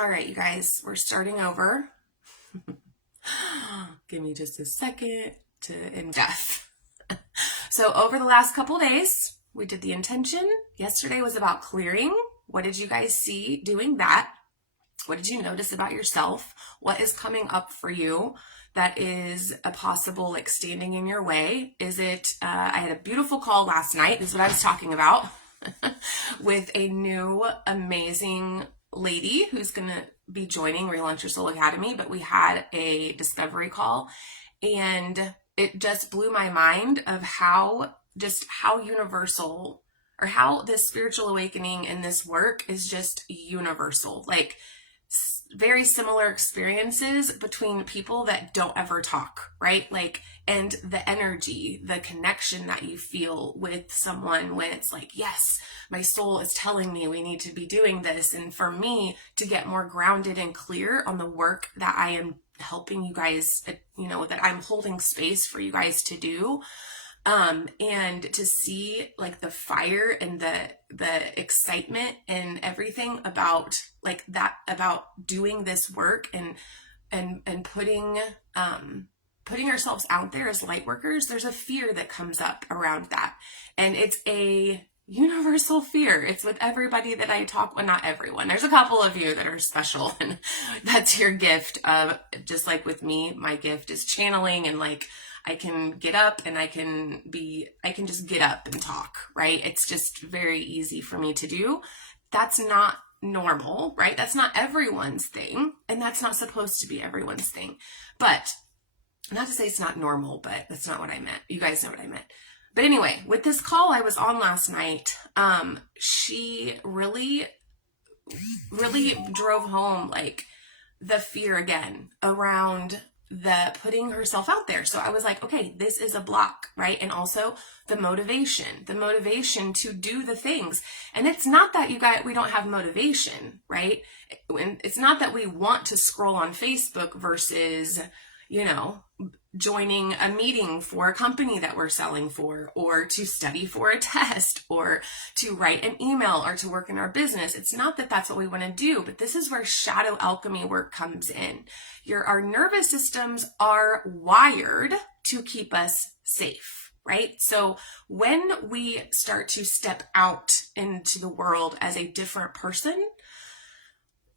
All right, you guys, we're starting over. Give me just a second to ingest. So over the last couple days, we did the intention. Yesterday was about clearing. What did you guys see doing that? What did you notice about yourself? What is coming up for you that is a possible like standing in your way? Is it, I had a beautiful call last night. This is what I was talking about with a new amazing lady who's going to be joining Relaunch Your Soul Academy, but we had a discovery call and it just blew my mind of how universal, or how this spiritual awakening and this work is just universal. Like very similar experiences between people that don't ever talk, right? Like, and the energy, the connection that you feel with someone when it's like, yes, my soul is telling me we need to be doing this. And for me to get more grounded and clear on the work that I am helping you guys, that I'm holding space for you guys to do. And to see like the fire and the excitement and everything about like that, about doing this work and putting ourselves out there as light workers. There's a fear that comes up around that. And it's a universal fear. It's with everybody that I talk, well, not everyone. There's a couple of you that are special and that's your gift of, just like with me, my gift is channeling and like, I can get up and I can just get up and talk, right? It's just very easy for me to do. That's not normal, right? That's not everyone's thing. And that's not supposed to be everyone's thing. But not to say it's not normal, but that's not what I meant. You guys know what I meant. But anyway, with this call I was on last night, she really, really drove home like the fear again around the putting herself out there. So I was like, okay, this is a block, right? And also the motivation to do the things. And it's not that we don't have motivation, right? It's not that we want to scroll on Facebook versus, joining a meeting for a company that we're selling for, or to study for a test, or to write an email, or to work in our business. It's not that that's what we want to do, but this is where shadow alchemy work comes in. Our nervous systems are wired to keep us safe, right? So when we start to step out into the world as a different person,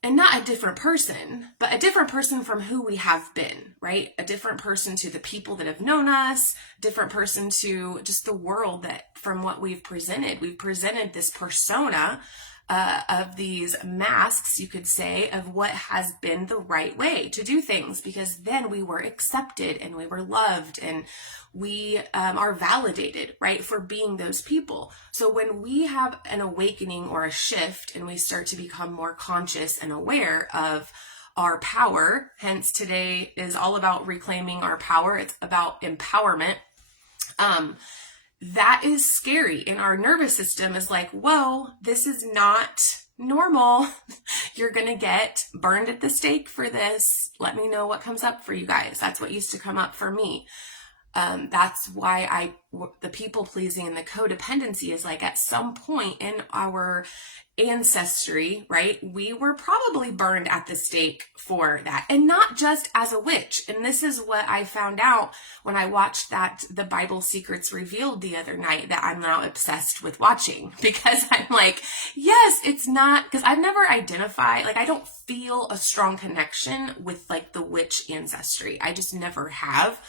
and not a different person, but a different person from who we have been, right? A different person to the people that have known us, different person to just the world that from what we've presented. We've presented this persona of these masks, you could say, of what has been the right way to do things, because then we were accepted and we were loved and we are validated, right, for being those people. So when we have an awakening or a shift and we start to become more conscious and aware of our power, hence today is all about reclaiming our power. It's about empowerment. That is scary. And our nervous system is like, whoa, this is not normal. You're going to get burned at the stake for this. Let me know what comes up for you guys. That's what used to come up for me. That's why the people pleasing and the codependency is like at some point in our ancestry, right? We were probably burned at the stake for that, and not just as a witch. And this is what I found out when I watched the Bible Secrets Revealed the other night, that I'm now obsessed with watching, because I'm like, yes, it's not, because I've never identified, like I don't feel a strong connection with like the witch ancestry. I just never have.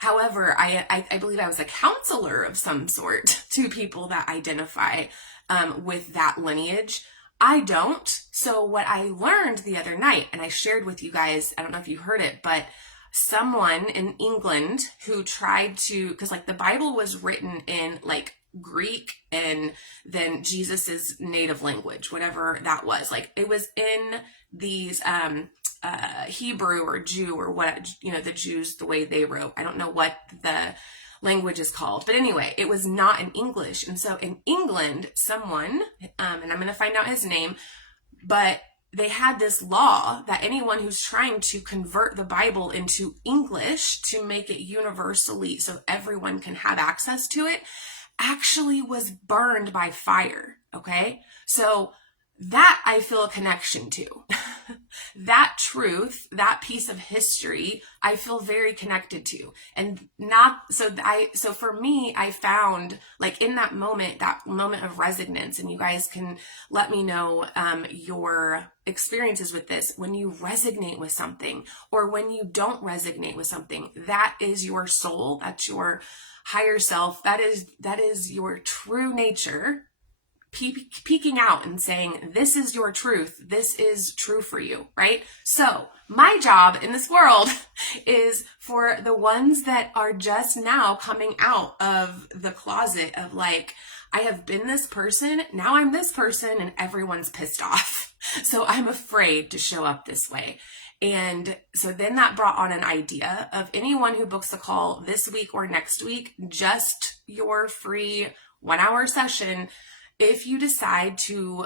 However, I believe I was a counselor of some sort to people that identify with that lineage. I don't. So what I learned the other night, and I shared with you guys, I don't know if you heard it, but someone in England who tried to, because like the Bible was written in like Greek and then Jesus's native language, whatever that was. Like it was in these Hebrew or Jew or what, the Jews, the way they wrote. I don't know what the language is called, but anyway, it was not in English. And so in England, someone, and I'm going to find out his name, but they had this law that anyone who's trying to convert the Bible into English to make it universally so everyone can have access to it actually was burned by fire. Okay. So that I feel a connection to. that truth, that piece of history, I feel very connected to. And so for me, I found like in that moment of resonance, and you guys can let me know your experiences with this. When you resonate with something or when you don't resonate with something, that is your soul, that's your higher self, that is your true nature peeking out and saying, this is your truth. This is true for you, right? So my job in this world is for the ones that are just now coming out of the closet of like, I have been this person, now I'm this person, and everyone's pissed off. So I'm afraid to show up this way. And so then that brought on an idea of anyone who books a call this week or next week, just your free 1-hour session. If you decide to,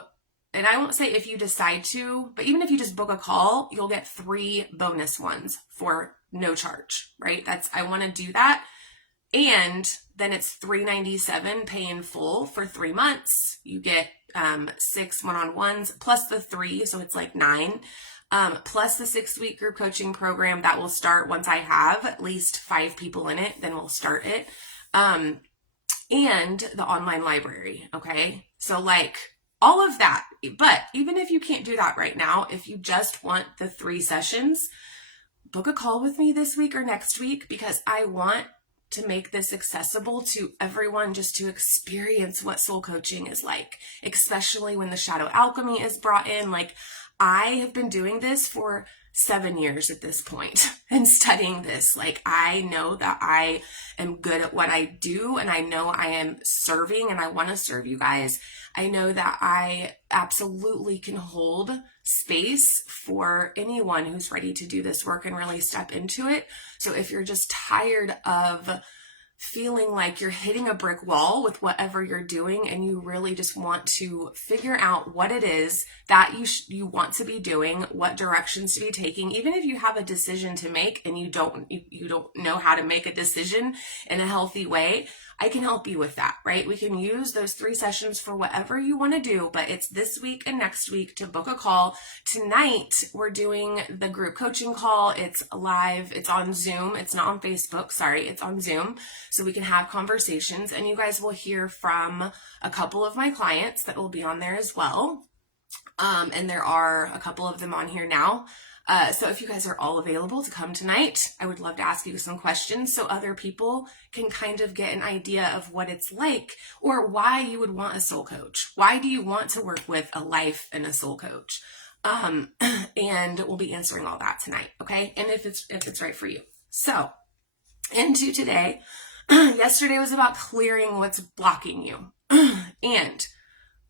and I won't say if you decide to, but even if you just book a call, you'll get 3 bonus ones for no charge, right? I want to do that. And then it's $397 pay in full for 3 months. You get 6 one-on-ones plus the 3, so it's like 9. Plus the 6-week group coaching program that will start once I have at least 5 people in it, then we'll start it. And the online library, okay? So like all of that, but even if you can't do that right now, if you just want the 3 sessions, book a call with me this week or next week, because I want to make this accessible to everyone, just to experience what soul coaching is like, especially when the shadow alchemy is brought in. Like, I have been doing this for 7 years at this point and studying this. Like, I know that I am good at what I do, and I know I am serving, and I want to serve you guys. I know that I absolutely can hold space for anyone who's ready to do this work and really step into it. So if you're just tired of feeling like you're hitting a brick wall with whatever you're doing, and you really just want to figure out what it is that you want to be doing, what directions to be taking, even if you have a decision to make and you don't know how to make a decision in a healthy way, I can help you with that, right? We can use those 3 sessions for whatever you want to do, but it's this week and next week to book a call. Tonight, we're doing the group coaching call. It's live. It's on Zoom. It's not on Facebook. Sorry, it's on Zoom. So we can have conversations, and you guys will hear from a couple of my clients that will be on there as well. And there are a couple of them on here now. So if you guys are all available to come tonight, I would love to ask you some questions so other people can kind of get an idea of what it's like, or why you would want a soul coach. Why do you want to work with a life and a soul coach? And we'll be answering all that tonight, okay? And if it's right for you. So into today, yesterday was about clearing what's blocking you. And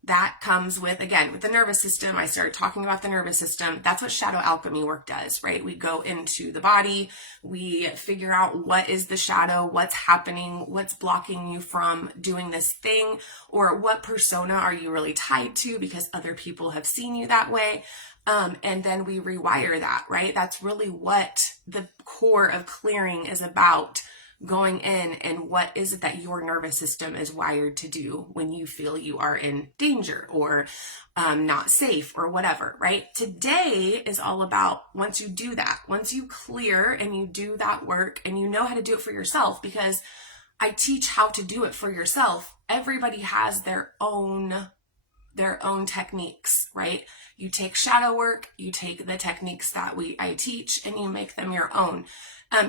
that comes with, again, with the nervous system. I started talking about the nervous system. That's what shadow alchemy work does, right? We go into the body, we figure out what is the shadow, what's happening, what's blocking you from doing this thing, or what persona are you really tied to because other people have seen you that way. And then we rewire that, right? That's really what the core of clearing is about. Going in, and what is it that your nervous system is wired to do when you feel you are in danger or not safe or whatever, right? Today is all about, once you do that, once you clear and you do that work and you know how to do it for yourself, because I teach how to do it for yourself. Everybody has their own techniques, right? You take shadow work, you take the techniques that I teach, and you make them your own.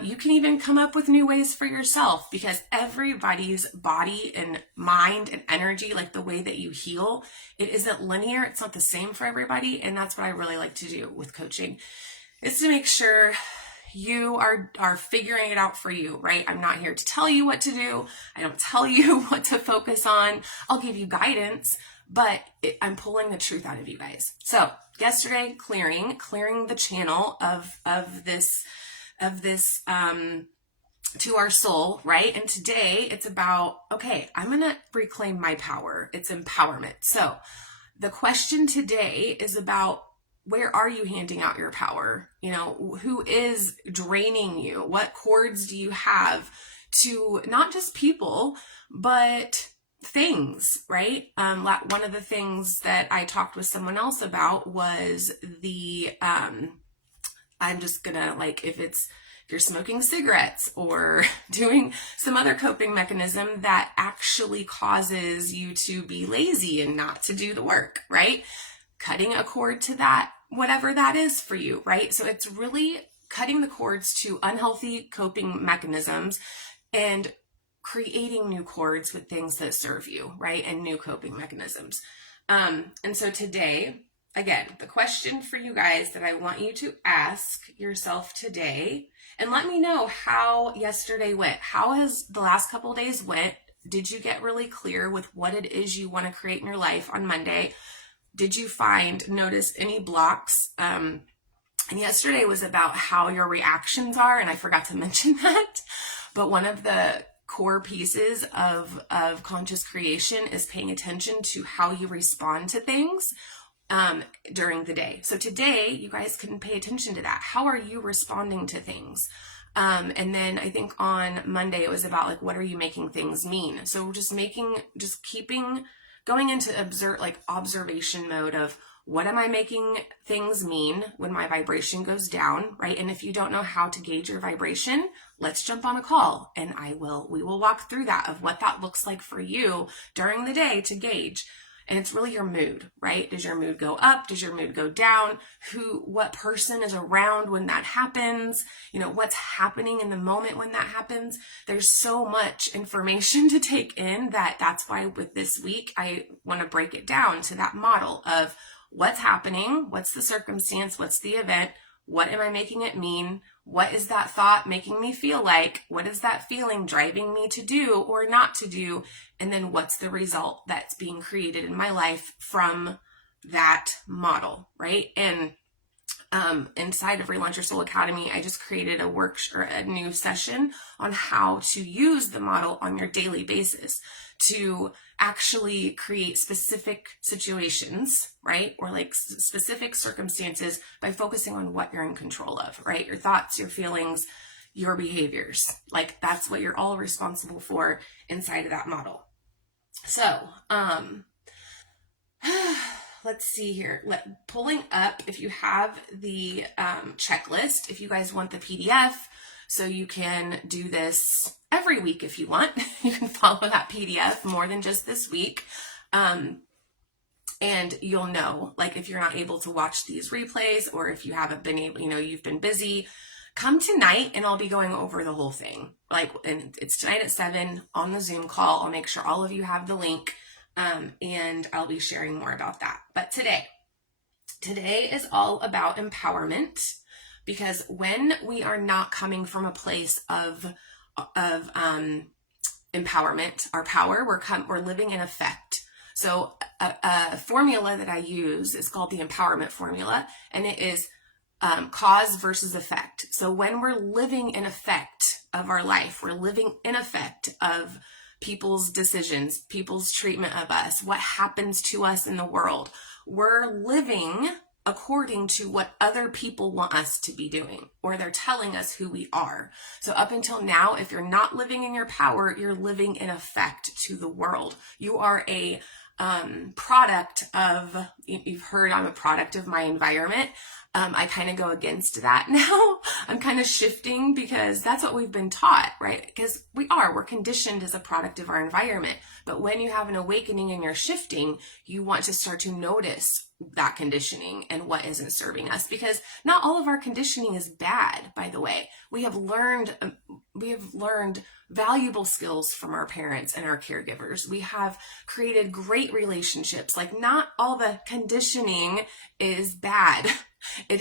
You can even come up with new ways for yourself, because everybody's body and mind and energy, like the way that you heal, it isn't linear. It's not the same for everybody. And that's what I really like to do with coaching, is to make sure you are figuring it out for you, right? I'm not here to tell you what to do. I don't tell you what to focus on. I'll give you guidance, but I'm pulling the truth out of you guys. So yesterday, clearing the channel of this to our soul, right? And today it's about, okay, I'm going to reclaim my power. It's empowerment. So the question today is about, where are you handing out your power? You know, who is draining you? What cords do you have to not just people, but things, right? One of the things that I talked with someone else about was the I'm just gonna, like, if you're smoking cigarettes or doing some other coping mechanism that actually causes you to be lazy and not to do the work, right? Cutting a cord to that, whatever that is for you, right? So it's really cutting the cords to unhealthy coping mechanisms and creating new cords with things that serve you, right? And new coping mechanisms. And so today, again, the question for you guys that I want you to ask yourself today, and let me know how yesterday went. How has the last couple of days went? Did you get really clear with what it is you want to create in your life on Monday? Did you notice any blocks? And yesterday was about how your reactions are, and I forgot to mention that. But one of the core pieces of conscious creation is paying attention to how you respond to things during the day. So today, you guys can pay attention to that. How are you responding to things? And then I think on Monday, it was about like, what are you making things mean? So going into observation mode of what am I making things mean when my vibration goes down, right? And if you don't know how to gauge your vibration, let's jump on a call and we will walk through that of what that looks like for you during the day to gauge. And it's really your mood, right? Does your mood go up? Does your mood go down? What person is around when that happens? What's happening in the moment when that happens? There's so much information to take in that's why with this week, I want to break it down to that model of what's happening, what's the circumstance, what's the event, what am I making it mean? What is that thought making me feel like? What is that feeling driving me to do or not to do? And then what's the result that's being created in my life from that model, right? And inside of Relaunch Your Soul Academy, I just created a new session on how to use the model on your daily basis to actually create specific situations, right? Or like specific circumstances by focusing on what you're in control of, right? Your thoughts, your feelings, your behaviors. Like that's what you're all responsible for inside of that model. So, let's see here. Pulling up, if you have the checklist, if you guys want the PDF, so you can do this every week if you want. You can follow that PDF more than just this week. And you'll know, like if you're not able to watch these replays or if you haven't been able, you've been busy, come tonight and I'll be going over the whole thing. And it's tonight at 7 on the Zoom call. I'll make sure all of you have the link. And I'll be sharing more about that. But today is all about empowerment, because when we are not coming from a place of empowerment, our power, we're living in effect. So a formula that I use is called the empowerment formula, and it is cause versus effect. So when we're living in effect of our life, we're living in effect of people's decisions, people's treatment of us, what happens to us in the world. We're living according to what other people want us to be doing, or they're telling us who we are. So up until now, if you're not living in your power, you're living in effect to the world. You are a product of, you've heard I'm a product of my environment. I kind of go against that now. I'm kind of shifting because that's what we've been taught, right? Because we're conditioned as a product of our environment. But when you have an awakening and you're shifting, you want to start to notice that conditioning and what isn't serving us, because not all of our conditioning is bad, by the way. We have learned valuable skills from our parents and our caregivers. We have created great relationships. Like not all the conditioning is bad. It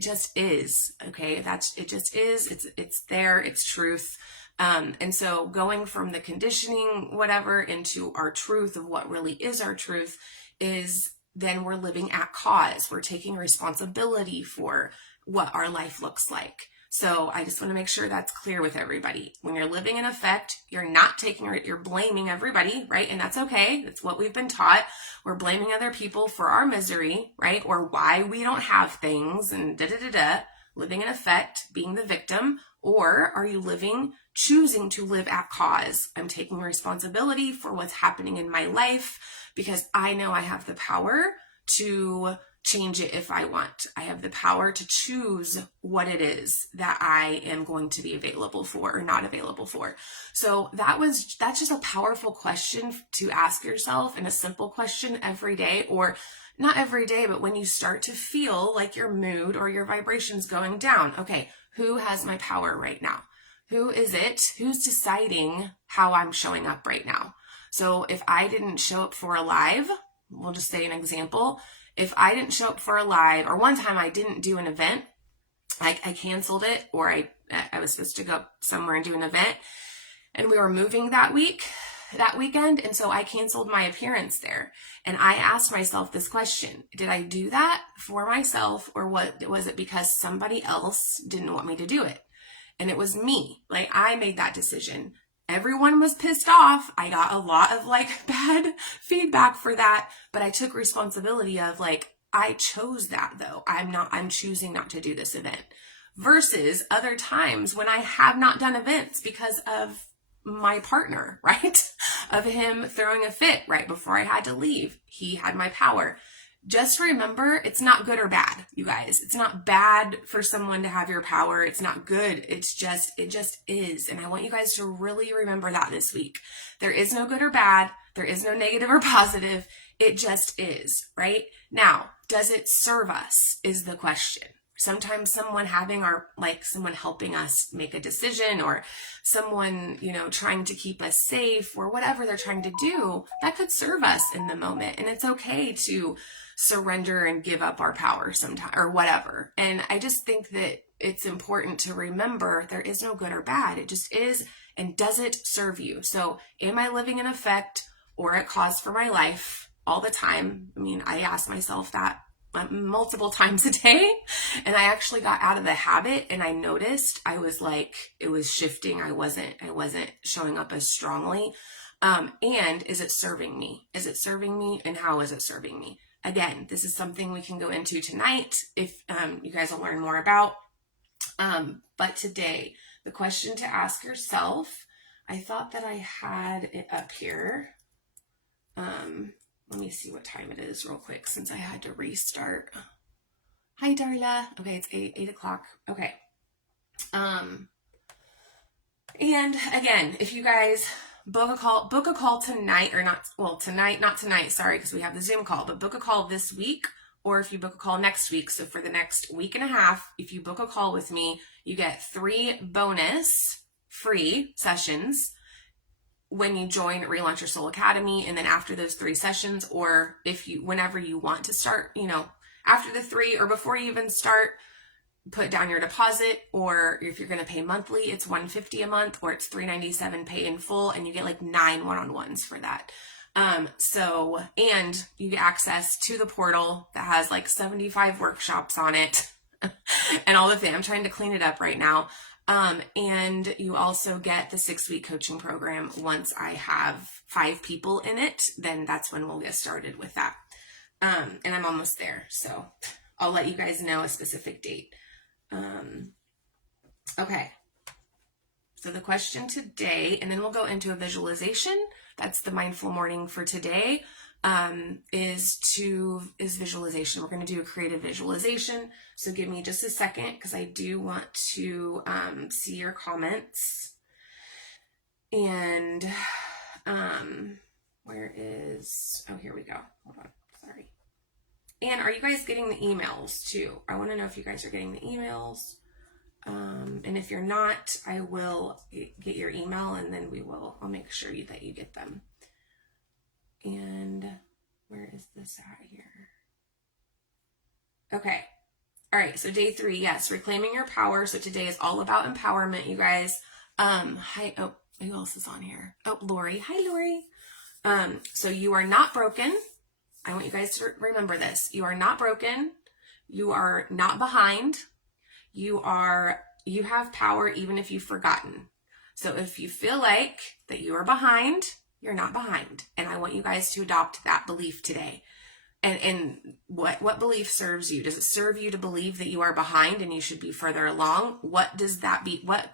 just is. Okay. It just is. It's there. It's truth. And so going from the conditioning, whatever, into our truth of what really is our truth is then we're living at cause. We're taking responsibility for what our life looks like. So I just want to make sure that's clear with everybody. When you're living in effect, you're blaming everybody, right? And that's okay. That's what we've been taught. We're blaming other people for our misery, right? Or why we don't have things and living in effect, being the victim. Or are you choosing to live at cause? I'm taking responsibility for what's happening in my life because I know I have the power to change it if I want. I have the power to choose what it is that I am going to be available for or not available for. So that's just a powerful question to ask yourself, and a simple question every day, or not every day, but when you start to feel like your mood or your vibration's going down. Okay, who has my power right now? Who is it? Who's deciding how I'm showing up right now? So if I didn't show up for a live, we'll just say an example. If I didn't show up for a live, or one time I didn't do an event, I canceled it, or I was supposed to go somewhere and do an event, and we were moving that weekend, and so I canceled my appearance there. And I asked myself this question: did I do that for myself, or what was it because somebody else didn't want me to do it? And it was me. Like, I made that decision. Everyone was pissed off. I got a lot of bad feedback for that, but I took responsibility of I chose that though. I'm choosing not to do this event, versus other times when I have not done events because of my partner, right? Of him throwing a fit right before I had to leave. He had my power. Just remember, it's not good or bad, you guys. It's not bad for someone to have your power. It's not good. It just is. And I want you guys to really remember that this week. There is no good or bad. There is no negative or positive. It just is, right? Now, does it serve us is the question. Sometimes someone someone helping us make a decision, or someone, trying to keep us safe, or whatever they're trying to do, that could serve us in the moment. And it's okay to surrender and give up our power sometime, or whatever. And I just think that it's important to remember there is no good or bad. It just is. And does it serve you? So am I living in effect or at cause for my life all the time? I mean, I ask myself that multiple times a day, and I actually got out of the habit, and I noticed I was it was shifting. I wasn't showing up as strongly. And is it serving me? Is it serving me? And how is it serving me? Again, this is something we can go into tonight if you guys will learn more about. But today, the question to ask yourself, I thought that I had it up here. Let me see what time it is real quick, since I had to restart. Hi, Darla. Okay, it's 8 o'clock. Okay. And again, if you guys book a call tonight, or not tonight, sorry, because we have the Zoom call, but book a call this week, or if you book a call next week. So for the next week and a half, if you book a call with me, you get 3 bonus free sessions when you join Relaunch Your Soul Academy. And then after those 3 sessions, or whenever you want to start, after the 3 or before you even start, put down your deposit. Or if you're going to pay monthly, it's $150 a month, or it's $397 pay in full, and you get 9 one-on-ones for that. And you get access to the portal that has 75 workshops on it and all the things. I'm trying to clean it up right now. And you also get the 6-week coaching program. Once I have 5 people in it, then that's when we'll get started with that. And I'm almost there, so I'll let you guys know a specific date. Okay. So the question today, and then we'll go into a visualization. That's the mindful morning for today. Is visualization. We're going to do a creative visualization. So give me just a second, because I do want to see your comments. And here we go. Hold on. Sorry. And are you guys getting the emails too? I want to know if you guys are getting the emails. And if you're not, I will get your email, and then I'll make sure that you get them. And where is this at here? Okay. All right. So day 3, yes, reclaiming your power. So today is all about empowerment, you guys. Hi. Oh, who else is on here? Oh, Lori. Hi, Lori. So you are not broken. I want you guys to remember this. You are not broken. You are not behind. You have power even if you've forgotten. So if you feel like that you are behind, you're not behind. And I want you guys to adopt that belief today. And what belief serves you? Does it serve you to believe that you are behind and you should be further along? What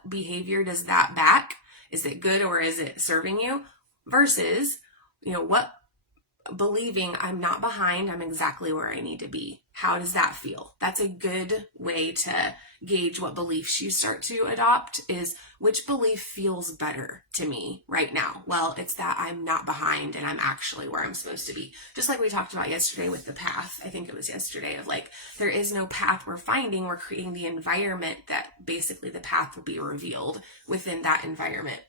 behavior does that back? Is it good, or is it serving you? Versus, what believing I'm not behind, I'm exactly where I need to be. How does that feel? That's a good way to gauge what beliefs you start to adopt, is which belief feels better to me right now? Well, it's that I'm not behind and I'm actually where I'm supposed to be. Just like we talked about yesterday with the path. I think it was yesterday, of like, there is no path we're finding. We're creating the environment that basically the path will be revealed within that environment.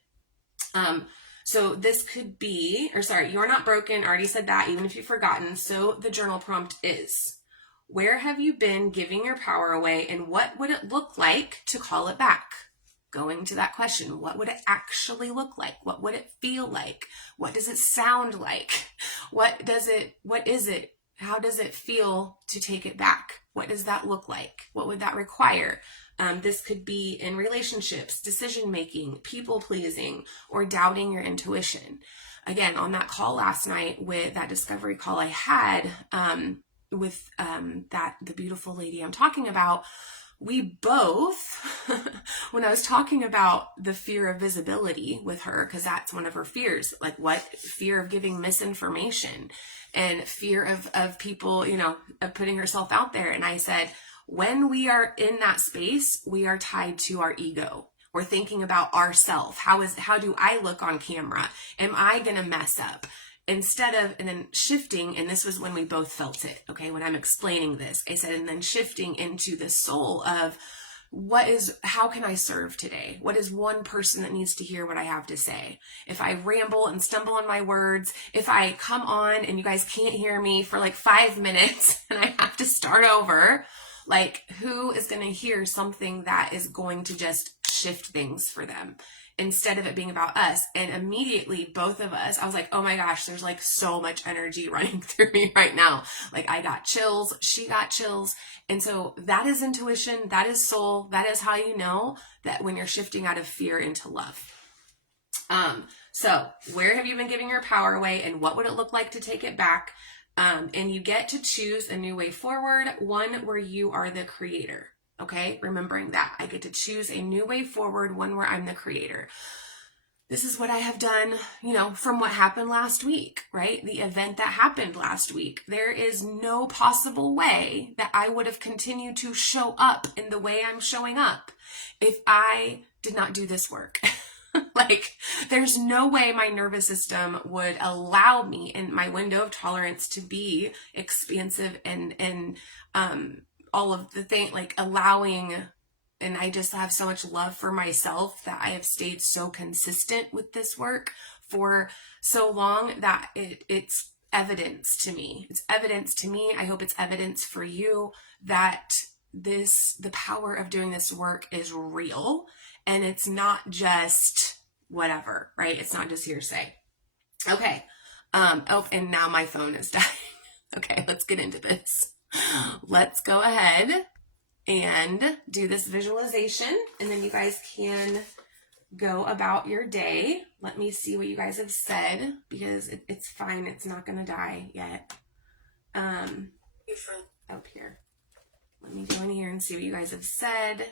So this could be, you're not broken. Already said that, even if you've forgotten. So the journal prompt is, where have you been giving your power away, and what would it look like to call it back? Going to that question, what would it actually look like? What would it feel like? What does it sound like? What is it? How does it feel to take it back? What does that look like? What would that require? This could be in relationships, decision-making, people-pleasing, or doubting your intuition. Again, on that call last night, with that discovery call I had with the beautiful lady I'm talking about, we both, when I was talking about the fear of visibility with her, because that's one of her fears, like what? Fear of giving misinformation and fear of people, of putting herself out there. And I said, when we are in that space, we are tied to our ego. We're thinking about ourselves. How do I look on camera? Am I going to mess up? Instead of, and then shifting, and this was when we both felt it, okay, when I'm explaining this, I said, and then shifting into the soul of how can I serve today? What is one person that needs to hear what I have to say? If I ramble and stumble on my words, if I come on and you guys can't hear me for like 5 minutes and I have to start over, like, who is going to hear something that is going to just shift things for them instead of it being about us? And immediately, both of us, I was like, oh my gosh, there's like so much energy running through me right now. Like, I got chills, she got chills. And so that is intuition, that is soul, that is how you know that when you're shifting out of fear into love. So where have you been giving your power away, and what would it look like to take it back? And you get to choose a new way forward, one where you are the creator. Okay, remembering that I get to choose a new way forward, one where I'm the creator. This is what I have done, from what happened last week, right? The event that happened last week. There is no possible way that I would have continued to show up in the way I'm showing up if I did not do this work. Like, there's no way my nervous system would allow me in my window of tolerance to be expansive and all of the thing, like allowing, and I just have so much love for myself that I have stayed so consistent with this work for so long that it's evidence to me. It's evidence to me. I hope it's evidence for you that the power of doing this work is real, and it's not just whatever, right? It's not just hearsay. Okay. And now my phone is dying. Okay, let's get into this. Let's go ahead and do this visualization, and then you guys can go about your day. Let me see what you guys have said, because it's fine. It's not going to die yet. Up here. Let me go in here and see what you guys have said.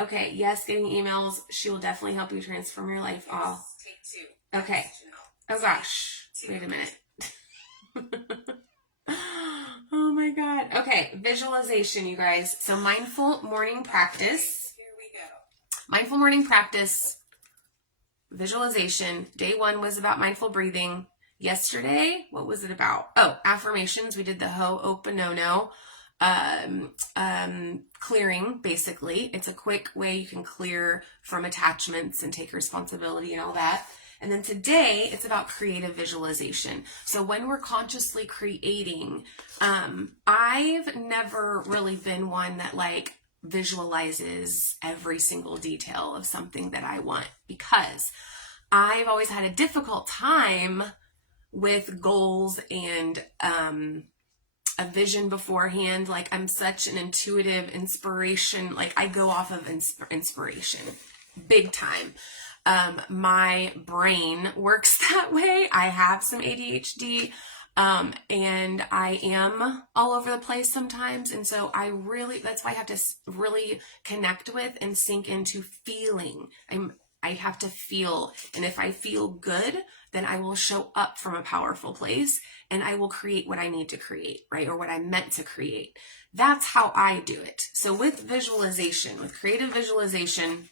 Okay, yes, getting emails. She will definitely help you transform your life. Oh, okay. Oh gosh. Wait a minute. Oh my God. Okay, visualization, you guys. So mindful morning practice. Here we go. Mindful morning practice, visualization. Day 1 was about mindful breathing. Yesterday, what was it about? Oh, affirmations. We did the Ho'oponopono clearing, basically. It's a quick way you can clear from attachments and take responsibility and all that. And then today, it's about creative visualization. So when we're consciously creating, I've never really been one that like visualizes every single detail of something that I want, because I've always had a difficult time with goals and a vision beforehand. Like, I'm such an intuitive inspiration. Like, I go off of inspiration big time. My brain works that way. I have some ADHD, and I am all over the place sometimes. And so that's why I have to really connect with and sink into feeling. I'm I have to feel. And if I feel good, then I will show up from a powerful place and I will create what I need to create, right? Or what I'm meant to create. That's how I do it. So with visualization, with creative visualization,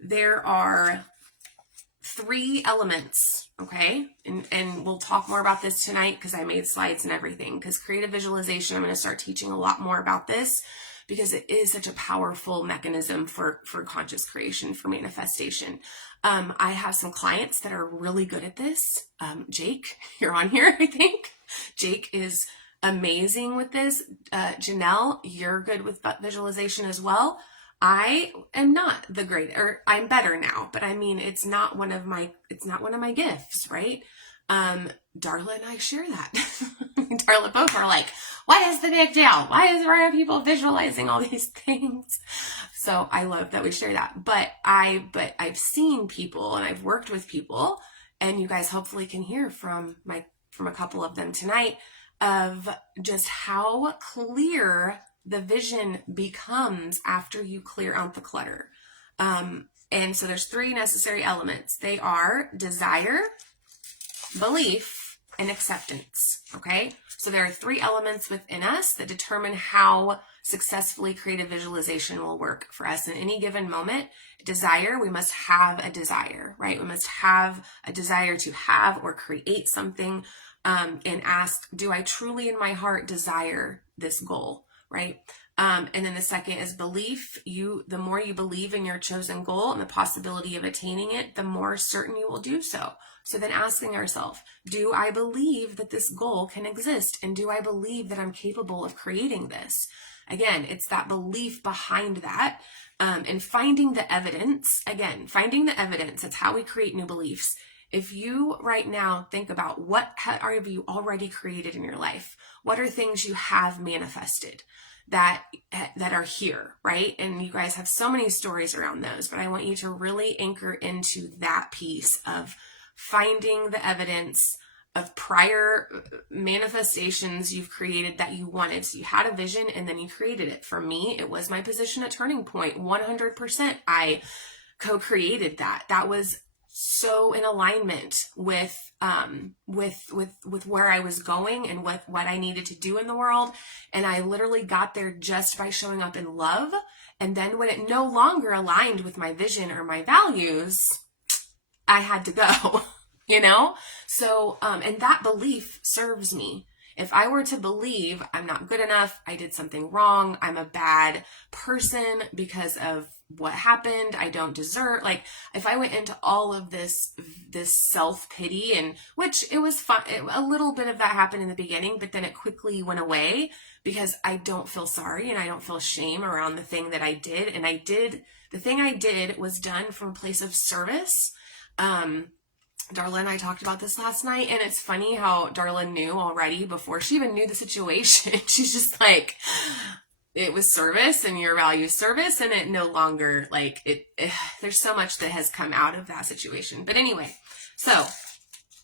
there are 3 elements, okay? And we'll talk more about this tonight because I made slides and everything. Because creative visualization, I'm going to start teaching a lot more about this because it is such a powerful mechanism for conscious creation, for manifestation. I have some clients that are really good at this. Jake, you're on here, I think. Jake is amazing with this. Janelle, you're good with visualization as well. I am not the great, or I'm better now, but I mean, it's not one of my gifts, right? Darla and I share that. Darla both are like, what is the big deal? Why are people visualizing all these things? So I love that we share that. But I've seen people and I've worked with people, and you guys hopefully can hear from a couple of them tonight of just how clear the vision becomes after you clear out the clutter. And so there's 3 necessary elements. They are desire, belief, and acceptance. Okay. So there are 3 elements within us that determine how successfully creative visualization will work for us in any given moment. Desire, we must have a desire, right? We must have a desire to have or create something, and ask, do I truly in my heart desire this goal? Right? And then the second is belief. The more you believe in your chosen goal and the possibility of attaining it, the more certain you will do so. So then asking ourselves, do I believe that this goal can exist? And do I believe that I'm capable of creating this? Again, it's that belief behind that. And finding the evidence. Again, finding the evidence. That's how we create new beliefs. If you right now think about what have you already created in your life? What are things you have manifested that are here, right? And you guys have so many stories around those, but I want you to really anchor into that piece of finding the evidence of prior manifestations you've created that you wanted. So you had a vision and then you created it. For me, it was my position at Turning Point. 100% I co-created that. That was so in alignment with where I was going and with what I needed to do in the world. And I literally got there just by showing up in love. And then when it no longer aligned with my vision or my values, I had to go, you know? So, and that belief serves me. If I were to believe I'm not good enough, I did something wrong, I'm a bad person because of what happened, I don't deserve, like if I went into all of this self-pity, and which it was fun, a little bit of that happened in the beginning, but then it quickly went away because I don't feel sorry and I don't feel shame around the thing that I did. And the thing I did was done from a place of service. Darla and I talked about this last night, and it's funny how Darla knew already before she even knew the situation. She's just like, it was service and your value service, and it no longer there's so much that has come out of that situation. But anyway, so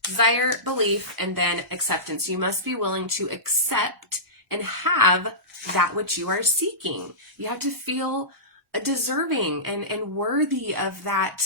desire, belief, and then acceptance. You must be willing to accept and have that which you are seeking. You have to feel deserving and worthy of that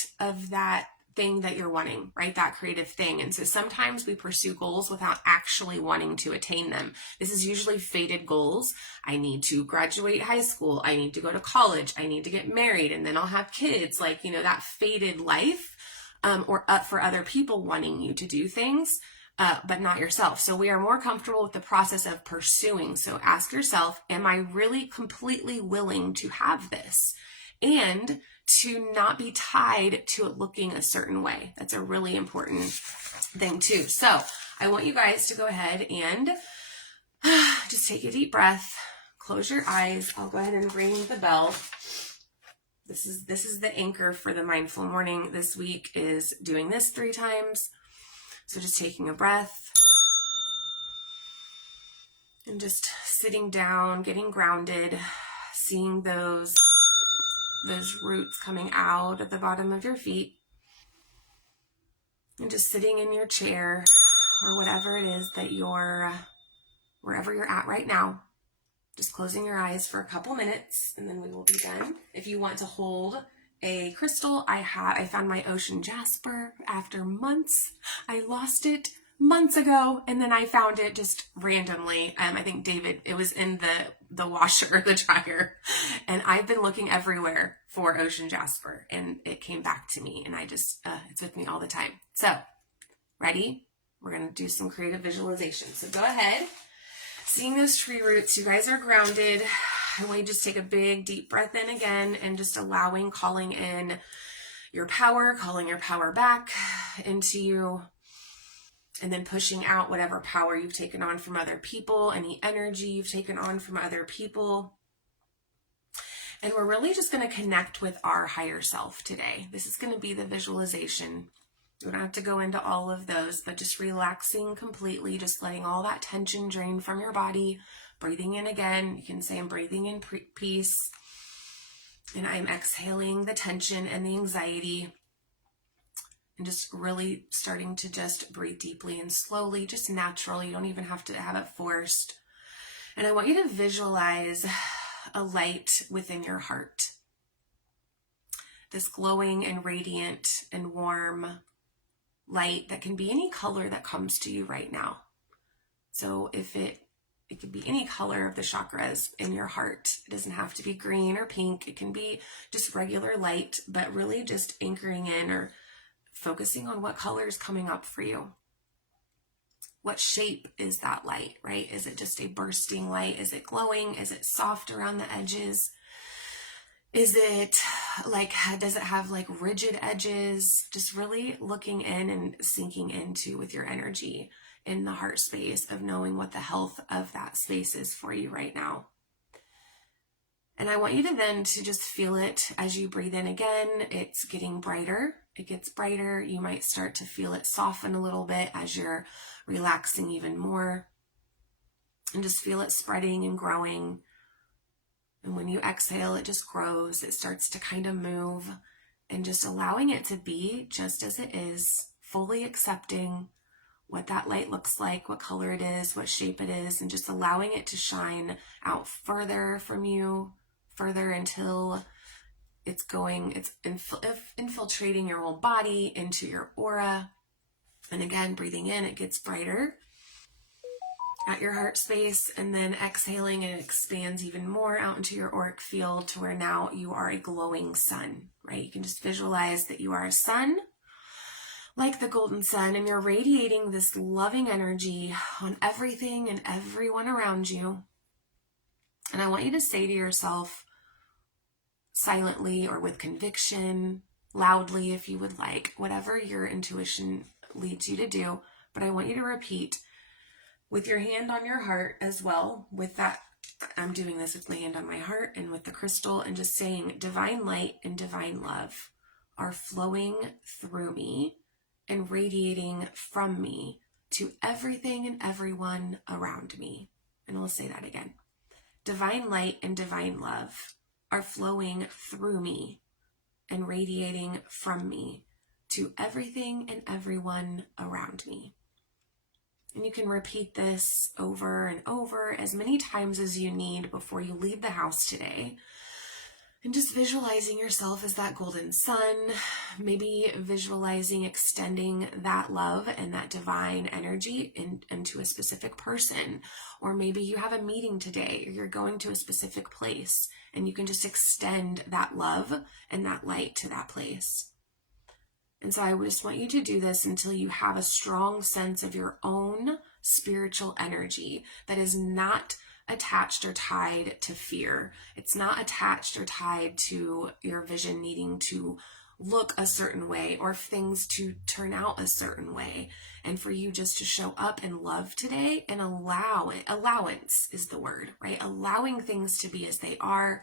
thing that you're wanting, right? That creative thing. And so sometimes we pursue goals without actually wanting to attain them. This is usually fated goals. I need to graduate high school. I need to go to college. I need to get married, and then I'll have kids. That fated life, or for other people wanting you to do things, but not yourself. So we are more comfortable with the process of pursuing. So ask yourself, am I really completely willing to have this? And to not be tied to it looking a certain way. That's a really important thing too. So I want you guys to go ahead and just take a deep breath, close your eyes. I'll go ahead and ring the bell. This is the anchor for the mindful morning this week, is doing this 3 times. So just taking a breath and just sitting down, getting grounded, seeing those roots coming out at the bottom of your feet, and just sitting in your chair or whatever it is that wherever you're at right now, just closing your eyes for a couple minutes, and then we will be done. If you want to hold a crystal. I found my ocean jasper after months. I lost it months ago, and then I found it just randomly. I think David, it was in the washer, the dryer, and I've been looking everywhere for ocean jasper, and it came back to me, and I just it's with me all the time. So, ready? We're gonna do some creative visualization. So go ahead. Seeing those tree roots, you guys are grounded. I want you to just take a big deep breath in again and just calling in your power, calling your power back into you, and then pushing out whatever power you've taken on from other people, any energy you've taken on from other people. And we're really just going to connect with our higher self today. This is going to be the visualization. You don't have to go into all of those, but just relaxing completely, just letting all that tension drain from your body, breathing in again. You can say, I'm breathing in peace, and I'm exhaling the tension and the anxiety, and just really starting to just breathe deeply and slowly, just naturally. You don't even have to have it forced. And I want you to visualize a light within your heart, this glowing and radiant and warm light that can be any color that comes to you right now. So if it could be any color of the chakras in your heart. It doesn't have to be green or pink. It can be just regular light, but really just anchoring in or focusing on what color is coming up for you. What shape is that light, right? Is it just a bursting light? Is it glowing? Is it soft around the edges? Is it like, does it have like rigid edges? Just really looking in and sinking into with your energy in the heart space of knowing what the health of that space is for you right now. And I want you to then to just feel it as you breathe in again. It's getting brighter. It gets brighter. You might start to feel it soften a little bit as you're relaxing even more. And just feel it spreading and growing. And when you exhale, it just grows. It starts to kind of move, and just allowing it to be just as it is, fully accepting what that light looks like, what color it is, what shape it is, and just allowing it to shine out further from you, further until it's infiltrating your whole body into your aura. And again, breathing in, it gets brighter at your heart space, and then exhaling, and it expands even more out into your auric field to where now you are a glowing sun, right? You can just visualize that you are a sun, like the golden sun, and you're radiating this loving energy on everything and everyone around you. And I want you to say to yourself, silently or with conviction, loudly if you would like, whatever your intuition leads you to do, but I want you to repeat with your hand on your heart as well. With that, I'm doing this with my hand on my heart and with the crystal, and just saying, divine light and divine love are flowing through me and radiating from me to everything and everyone around me. And we'll say that again. Divine light and divine love are flowing through me and radiating from me to everything and everyone around me. And you can repeat this over and over as many times as you need before you leave the house today. And just visualizing yourself as that golden sun, maybe visualizing extending that love and that divine energy into a specific person. Or maybe you have a meeting today, or you're going to a specific place, and you can just extend that love and that light to that place. And so I just want you to do this until you have a strong sense of your own spiritual energy that is not attached or tied to fear. It's not attached or tied to your vision needing to look a certain way or things to turn out a certain way. And for you just to show up in love today and allow it. Allowance is the word, right? Allowing things to be as they are.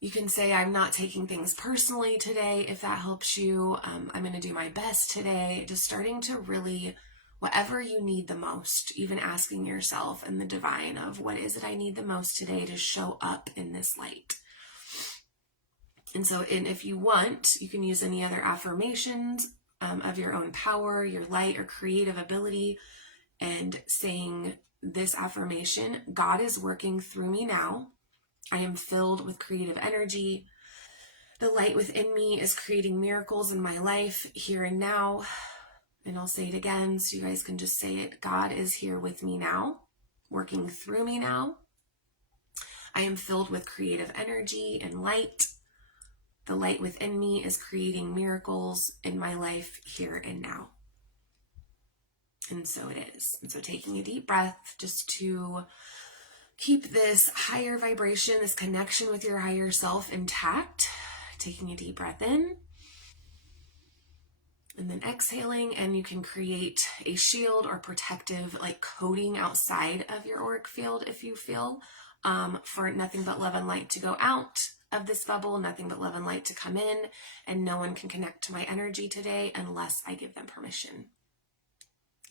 You can say, I'm not taking things personally today, if that helps you. I'm going to do my best today. Just starting to really, whatever you need the most, even asking yourself and the divine of, what is it I need the most today to show up in this light? And so if you want, you can use any other affirmations of your own power, your light, or creative ability, and saying this affirmation: God is working through me now. I am filled with creative energy. The light within me is creating miracles in my life here and now. And I'll say it again so you guys can just say it. God is here with me now, working through me now. I am filled with creative energy and light. The light within me is creating miracles in my life here and now. And so it is. And so taking a deep breath just to keep this higher vibration, this connection with your higher self intact. Taking a deep breath in and then exhaling, and you can create a shield or protective like coating outside of your auric field if you feel, for nothing but love and light to go out of this bubble, nothing but love and light to come in, and no one can connect to my energy today unless I give them permission.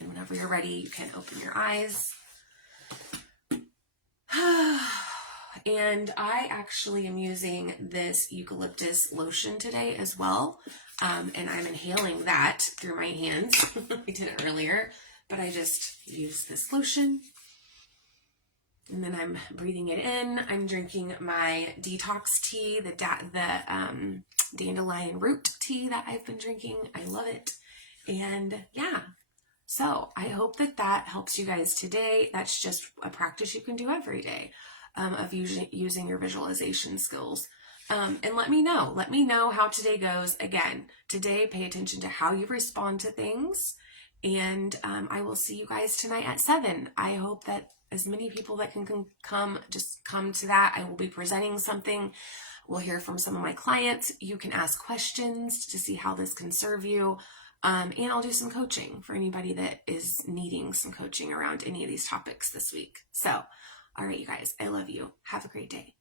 And whenever you're ready, you can open your eyes. And I actually am using this eucalyptus lotion today as well. And I'm inhaling that through my hands. I did it earlier, but I just use this lotion. And then I'm breathing it in. I'm drinking my detox tea, the dandelion root tea that I've been drinking. I love it. And yeah, so I hope that helps you guys today. That's just a practice you can do every day, of using your visualization skills. And let me know how today goes. Again, today, pay attention to how you respond to things. And I will see you guys tonight at 7. I hope that as many people that can come, just come to that. I will be presenting something. We'll hear from some of my clients. You can ask questions to see how this can serve you. And I'll do some coaching for anybody that is needing some coaching around any of these topics this week. So, all right, you guys, I love you. Have a great day.